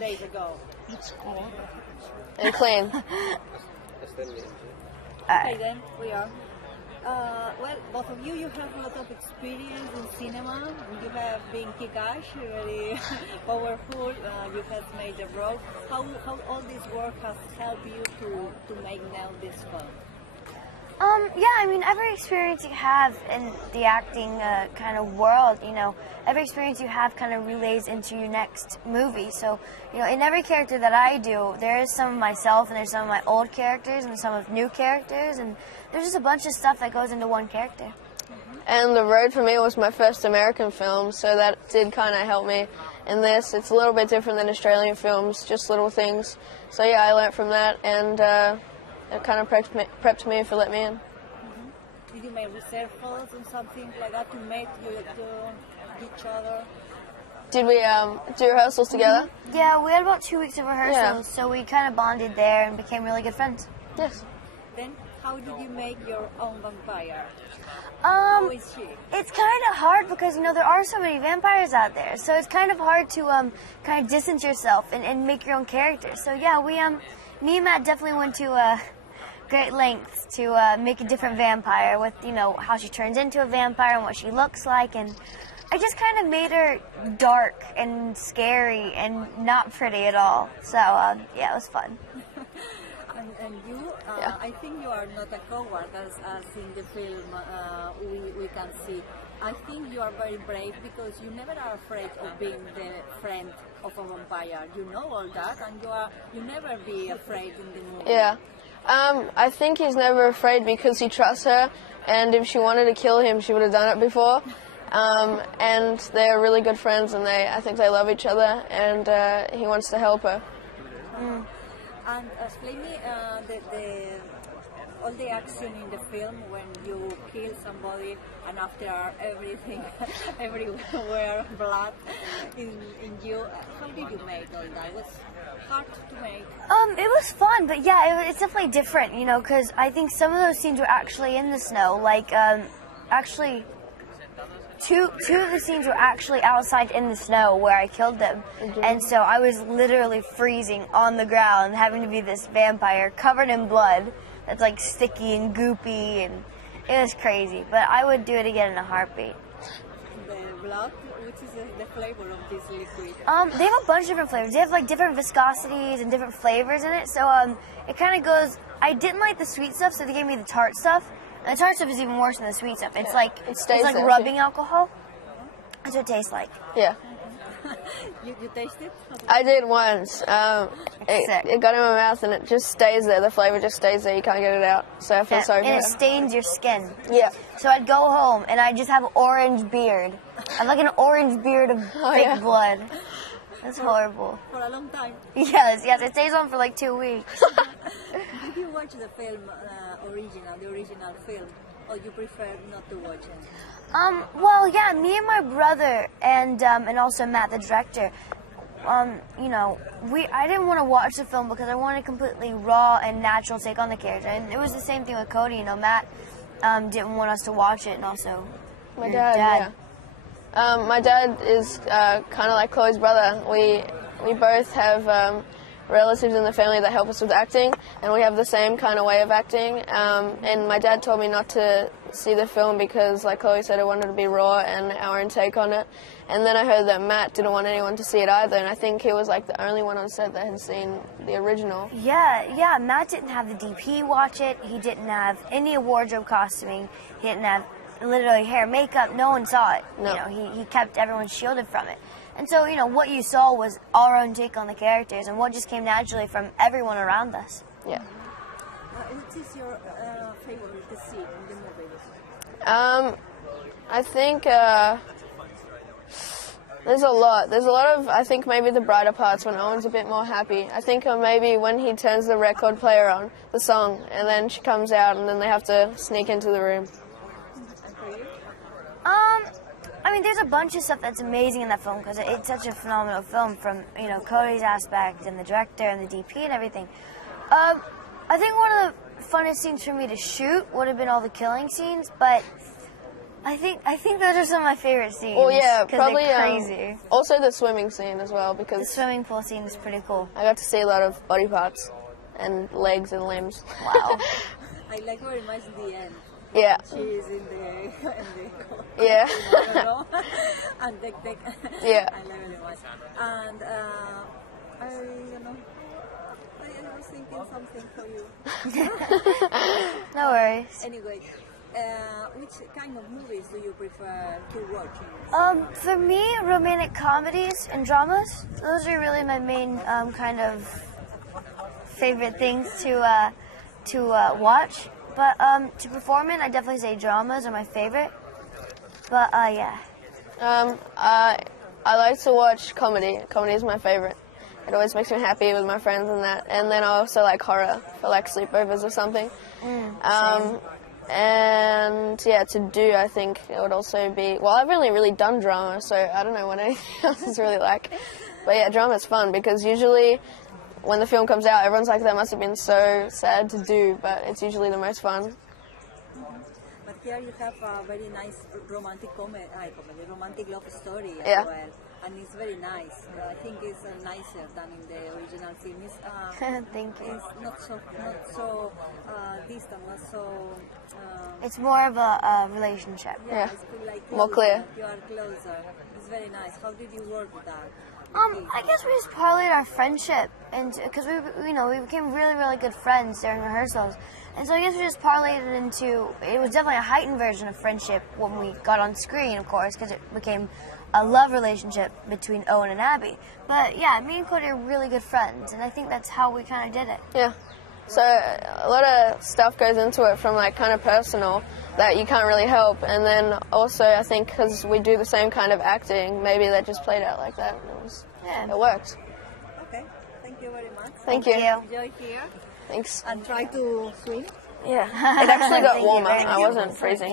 days ago. It's cool. And clean. Okay, then we are. Well, both of you have a lot of experience in cinema. You have been kick-ass, very powerful. You have made a role. How all this work has helped you to make now this film? Yeah, I mean, every experience you have in the acting kind of world, you know, every experience you have kind of relays into your next movie. So, you know, in every character that I do, there is some of myself and there's some of my old characters and some of new characters, and there's just a bunch of stuff that goes into one character. And The Road for me was my first American film, so that did kind of help me in this. It's a little bit different than Australian films, just little things. So yeah, I learnt from that, and it kind of prepped me for Let Me In. Did you make rehearsals or something like that to meet each other? Did we do rehearsals together? Yeah, we had about 2 weeks of rehearsals, so we kind of bonded there and became really good friends. Yes. Then, how did you make your own vampire? How is she? It's kind of hard because, you know, there are so many vampires out there, so it's kind of hard to kind of distance yourself and make your own character. So yeah, me and Matt definitely went to great lengths to make a different vampire with, you know, how she turns into a vampire and what she looks like, and I just kind of made her dark and scary and not pretty at all. So yeah, it was fun. And you, I think you are not a coward as in the film we can see. I think you are very brave because you never are afraid of being the friend of a vampire. You know all that, and you never be afraid in the movie. Yeah. I think he's never afraid because he trusts her, and if she wanted to kill him, she would have done it before. And they're really good friends, and I think they love each other, and he wants to help her. And explain me all the action in the film when you kill somebody and after everything, everywhere blood in you. How did you make all that? It was hard to make. It was fun, but yeah, it's definitely different, you know, because I think some of those scenes were actually in the snow. Like, actually, two of the scenes were actually outside in the snow where I killed them. And so I was literally freezing on the ground, having to be this vampire covered in blood that's like sticky and goopy, and it was crazy. But I would do it again in a heartbeat. The blood, which is the flavor of this liquid? They have a bunch of different flavors. They have like different viscosities and different flavors in it. So it kind of goes. I didn't like the sweet stuff, so they gave me the tart stuff. And the tart stuff is even worse than the sweet stuff. It's like it's like rubbing alcohol. That's what it tastes like. Yeah. You taste it? I did once. It got in my mouth and it just stays there. The flavor just stays there. You can't get it out. So I feel sorry for And it stains your skin. Yeah. So I'd go home and I'd just have an orange beard. I have like an orange beard of thick blood. That's horrible. For a long time. Yes. It stays on for like 2 weeks. Did you watch the film the original film, or you prefer not to watch it? Well, yeah, me and my brother and also Matt, the director, you know, I didn't want to watch the film because I wanted a completely raw and natural take on the character, and it was the same thing with Cody. You know, Matt didn't want us to watch it, and also my dad. Yeah. My dad is kind of like Chloe's brother. We both have relatives in the family that help us with acting, and we have the same kind of way of acting. And my dad told me not to see the film because, like Chloe said, I wanted to be raw and our own take on it. And then I heard that Matt didn't want anyone to see it either, and I think he was like the only one on set that had seen the original. Yeah, Matt didn't have the DP watch it. He didn't have any wardrobe costuming. He didn't have literally hair, makeup. No one saw it. No. You know, he kept everyone shielded from it. And so, you know, what you saw was our own take on the characters and what just came naturally from everyone around us. Yeah. What is your favorite scene in the movie? I think there's a lot. There's a lot of, I think, maybe the brighter parts when Owen's a bit more happy. I think maybe when he turns the record player on, the song, and then she comes out and then they have to sneak into the room. I mean, there's a bunch of stuff that's amazing in that film because it's such a phenomenal film from, you know, Cody's aspect and the director and the DP and everything. I think one of the funnest scenes for me to shoot would have been all the killing scenes, but I think those are some of my favorite scenes. Well, yeah, 'cause probably they're crazy. also the swimming scene as well, The because swimming pool scene is pretty cool. I got to see a lot of body parts and legs and limbs. Wow. I like very much the end. Yeah. She's in the Yeah. I don't know. And they Yeah. I love it very much. And I don't know. I was thinking something for you. No worries. Anyway, which kind of movies do you prefer to watch? For me, romantic comedies and dramas. Those are really my main kind of favorite things to watch. But to perform in, I definitely say dramas are my favorite. But yeah. I like to watch comedy. Comedy is my favorite. It always makes me happy with my friends and that. And then I also like horror for like sleepovers or something. And yeah, to do, I think it would also be, well, I've only really done drama, so I don't know what anything else is really like. But yeah, drama's fun because usually when the film comes out, everyone's like, that must have been so sad to do, but it's usually the most fun. But here you have a very nice romantic romantic love story as Yeah. well. And it's very nice. I think it's nicer than in the original film. It's, Thank you. it's not so distant, not so. It's more of a relationship. Yeah. It's like More closer. clear. You are closer. It's very nice. How did you work with that? I guess we just parlayed our friendship, and because we became really, really good friends during rehearsals, and so I guess we just parlayed it into. It was definitely a heightened version of friendship when we got on screen, of course, because it became a love relationship between Owen and Abby. But yeah, me and Cody are really good friends, and I think that's how we kind of did it. Yeah. So a lot of stuff goes into it from like kind of personal that you can't really help. And then also I think because we do the same kind of acting, maybe that just played out like that. It worked. Okay. Thank you very much. Thank you. Enjoy here Thanks. and try to swim. Yeah. It actually got Thank you warmer. very I much. wasn't freezing.